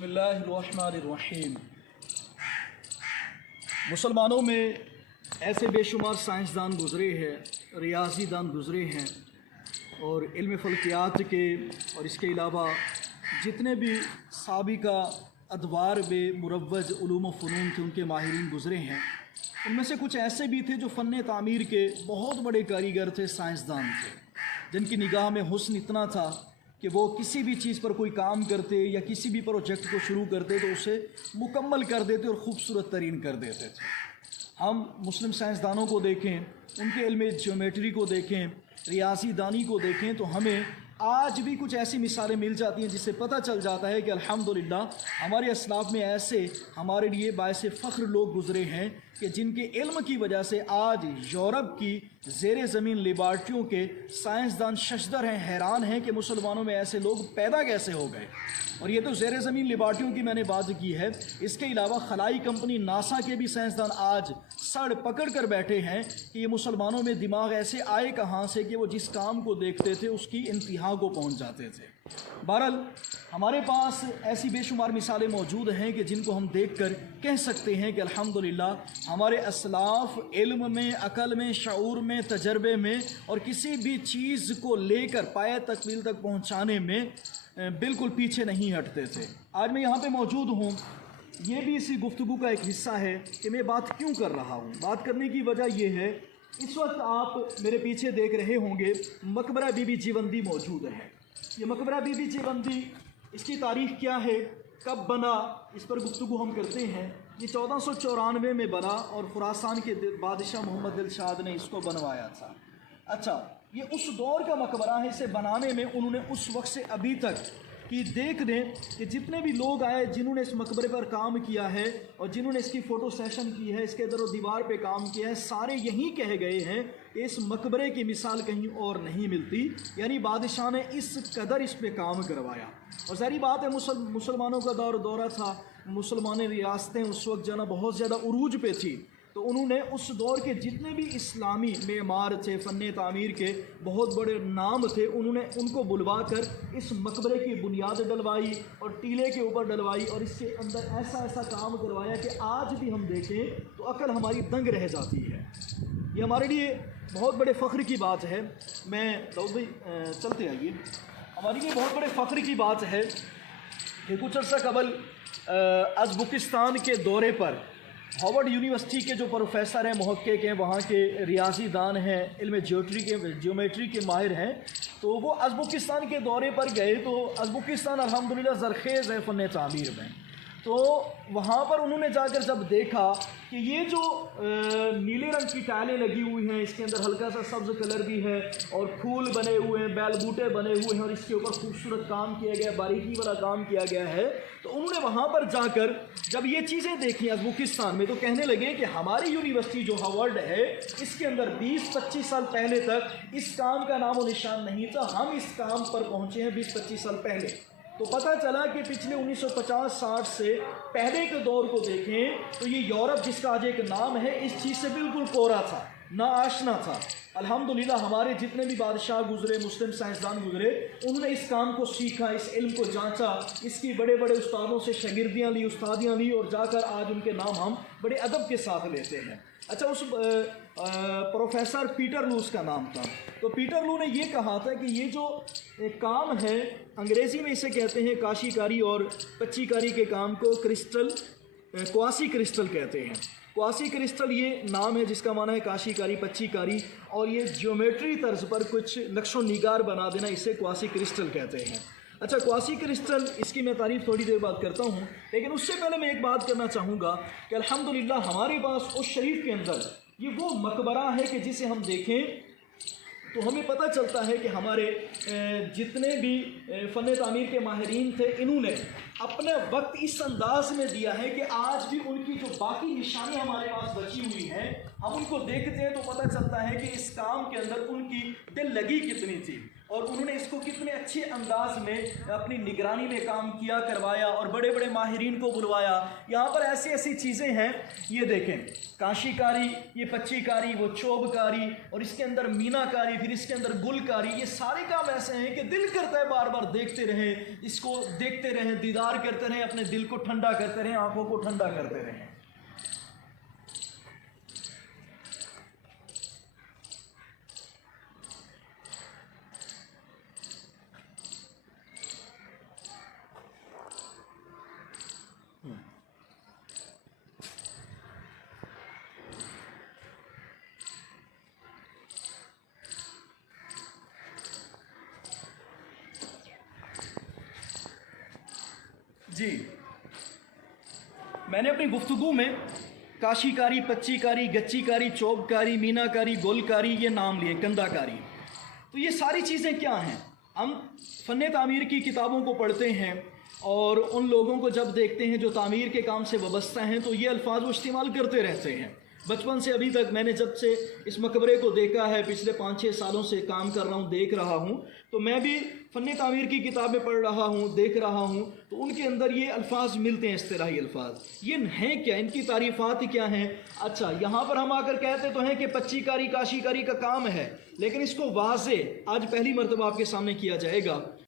बिस्मिल्लाहिर्रहमानिर्रहीम। मुसलमानों में ऐसे बेशुमार साइंसदान गुज़रे हैं, रियाज़ीदान गुज़रे हैं और इल्म फ़ल्कियात के और इसके अलावा जितने भी साबिका अदवार में मुरव्वज उलूम व फ़नून थे उनके माहिरीन गुज़रे हैं। उनमें से कुछ ऐसे भी थे जो फ़न तामीर के बहुत बड़े कारीगर थे, साइंसदान थे, जिनकी निगाह में हुस्न इतना था कि वो किसी भी चीज़ पर कोई काम करते या किसी भी प्रोजेक्ट को शुरू करते तो उसे मुकम्मल कर देते और ख़ूबसूरत तरीन कर देते थे। हम मुस्लिम साइंसदानों को देखें, उनके इल्म ज्योमेट्री को देखें, रियाजी दानी को देखें तो हमें आज भी कुछ ऐसी मिसालें मिल जाती हैं जिससे पता चल जाता है कि अल्हम्दुलिल्लाह हमारे असलाफ में ऐसे हमारे लिए बायसे फ़ख्र लोग गुज़रे हैं कि जिनके इल्म की वजह से आज यूरोप की ज़ेर ज़मीन लेबार्ट्रियों के साइंसदान शशदर हैं, हैरान हैं कि मुसलमानों में ऐसे लोग पैदा कैसे हो गए। और ये तो ज़ेर ज़मीन लेबार्ट्रियों की मैंने बात की है, इसके अलावा खलाई कंपनी नासा के भी साइंसदान आज सड़ पकड़ कर बैठे हैं कि ये मुसलमानों में दिमाग ऐसे आए कहाँ से कि वो जिस काम को देखते थे उसकी इंतहा को पहुँच जाते थे। बहरहाल हमारे पास ऐसी बेशुमार मिसालें मौजूद हैं कि जिनको हम देख कर कह सकते हैं कि अल्हम्दुलिल्लाह हमारे असलाफ इल्म में, अकल में, शऊर में, तजर्बे में और किसी भी चीज़ को लेकर पाया तकमील तक पहुँचाने में बिल्कुल पीछे नहीं हटते थे। आज मैं यहाँ पे मौजूद हूँ, ये भी इसी गुफ्तगू का एक हिस्सा है कि मैं बात क्यों कर रहा हूँ। बात करने की वजह यह है, इस वक्त आप मेरे पीछे देख रहे होंगे मकबरा बीबी जीवंदी मौजूद है। ये मकबरा बीबी जीवंदी, इसकी तारीख़ क्या है, कब बना, इस पर गुफ्तगू हम करते हैं। ये 1494 में बना और खुरासान के बादशाह मोहम्मद दिलशाद ने इसको बनवाया था। अच्छा, ये उस दौर का मकबरा है, इसे बनाने में उन्होंने उस वक्त से अभी तक कि देख दें कि जितने भी लोग आए जिन्होंने इस मकबरे पर काम किया है और जिन्होंने इसकी फ़ोटो सेशन की है, इसके दर दीवार पे काम किया है, सारे यही कह गए हैं कि इस मकबरे की मिसाल कहीं और नहीं मिलती। यानी बादशाह ने इस कदर इस पे काम करवाया। और सारी बात है, मुसलमानों का दौरा था, मुसलमान रियासतें उस वक्त जो ना बहुत ज़्यादा उरूज पे थी, तो उन्होंने उस दौर के जितने भी इस्लामी मेमार थे, फ़न तामीर के बहुत बड़े नाम थे, उन्होंने उनको बुलवा कर इस मकबरे की बुनियाद डलवाई और टीले के ऊपर डलवाई और इसके अंदर ऐसा ऐसा काम करवाया कि आज भी हम देखें तो अकल हमारी दंग रह जाती है। ये हमारे लिए बहुत बड़े फ़ख्र की बात है। मैं दाऊद भाई चलते आइए, हमारे लिए बहुत बड़े फ़ख्र की बात है कि कुछ अर्सा कबल अज़्बुकिस्तान के दौरे पर हार्वर्ड यूनिवर्सिटी के जो प्रोफेसर हैं, मुहक्किक हैं, वहाँ के रियाजी दान हैं, इल्म ज्योमेट्री के माहिर हैं, तो वो अज़्बुकिस्तान के दौरे पर गए। तो अज़्बुकिस्तान अल्हम्दुलिल्लाह ज़रख़ेज़ है फ़न तामीर में। तो वहाँ पर उन्होंने जाकर जब देखा कि ये जो नीले रंग की टाइलें लगी हुई हैं, इसके अंदर हल्का सा सब्ज़ कलर भी है और फूल बने हुए हैं, बैल बूटे बने हुए हैं और इसके ऊपर खूबसूरत काम किया गया, बारीकी वाला काम किया गया है, तो उन्होंने वहाँ पर जाकर जब ये चीज़ें देखी अज़्बुकिस्तान में तो कहने लगे कि हमारी यूनिवर्सिटी जो हार्वर्ड है, इसके अंदर 20-25 साल पहले तक इस काम का नामो निशान नहीं था, हम इस काम पर पहुँचे हैं 20-25 साल पहले। तो पता चला कि पिछले 1950-60 से पहले के दौर को देखें तो ये यूरोप, जिसका आज एक नाम है, इस चीज़ से बिल्कुल कोरा था, ना आशना था। अल्हम्दुलिल्लाह हमारे जितने भी बादशाह गुजरे, मुस्लिम साइंसदान गुजरे, उन्होंने इस काम को सीखा, इस इल्म को जांचा, इसकी बड़े बड़े उस्तादों से शागिर्दियाँ ली, उस्तादियाँ ली और जाकर आज उनके नाम हम बड़े अदब के साथ लेते हैं। अच्छा, उस प्रोफेसर पीटर लू उसका नाम था। तो पीटर लू ने ये कहा था कि ये जो काम है, अंग्रेज़ी में इसे कहते हैं काशीकारी और पच्चीकारी के काम को क्वासी क्रिस्टल कहते हैं। क्वासी क्रिस्टल ये नाम है जिसका माना है काशीकारी, पच्चीकारी, और ये ज्योमेट्री तर्ज पर कुछ नक्शो निगार बना देना, इसे क्वासी क्रिस्टल कहते हैं। अच्छा, क्वासी क्रिस्टल, इसकी मैं तारीफ़ थोड़ी देर बाद करता हूँ, लेकिन उससे पहले मैं एक बात करना चाहूँगा कि अल्हम्दुलिल्लाह हमारे पास उस शरीफ के अंदर ये वो मकबरा है कि जिसे हम देखें तो हमें पता चलता है कि हमारे जितने भी फ़न तामीर के माहिरीन थे, इन्होंने अपने वक्त इस अंदाज में दिया है कि आज भी उनकी जो बाकी निशानियाँ हमारे पास बची हुई हैं, हम उनको देखते हैं तो पता चलता है कि इस काम के अंदर उनकी दिल लगी कितनी थी। और उन्होंने इसको कितने अच्छे अंदाज में अपनी निगरानी में काम किया, करवाया और बड़े बड़े माहिरीन को बुलवाया। यहाँ पर ऐसी ऐसी चीज़ें हैं, ये देखें, काशीकारी, ये पच्चीकारी, वो चोबकारी, और इसके अंदर मीनाकारी, फिर इसके अंदर गुलकारी। ये सारे काम ऐसे हैं कि दिल करता है बार बार देखते रहें, इसको देखते रहें, दीदार करते रहें, अपने दिल को ठंडा करते रहें, आंखों को ठंडा करते रहें। जी, मैंने अपनी गुफ्तगू में काशीकारी, पच्चीकारी, गच्चीकारी, चौबकारी, मीनाकारी, गोलकारी ये नाम लिए, कंदाकारी। तो ये सारी चीज़ें क्या हैं? हम फ़न तामीर की किताबों को पढ़ते हैं और उन लोगों को जब देखते हैं जो तामीर के काम से वाबस्ता हैं, तो ये अल्फाज वो इस्तेमाल करते रहते हैं। बचपन से अभी तक मैंने जब से इस मकबरे को देखा है, पिछले 5-6 सालों से काम कर रहा हूँ, देख रहा हूँ, तो मैं भी फ़न तामीर की किताबें पढ़ रहा हूँ, देख रहा हूँ, तो उनके अंदर ये अल्फाज मिलते हैं, इस्तिलाही अल्फाज। ये हैं क्या, इनकी तारीफ़ात क्या हैं? अच्छा, यहाँ पर हम आकर कहते तो हैं कि पच्चीकारी, काशीकारी का काम है, लेकिन इसको वाज़े आज पहली मरतबा आपके सामने किया जाएगा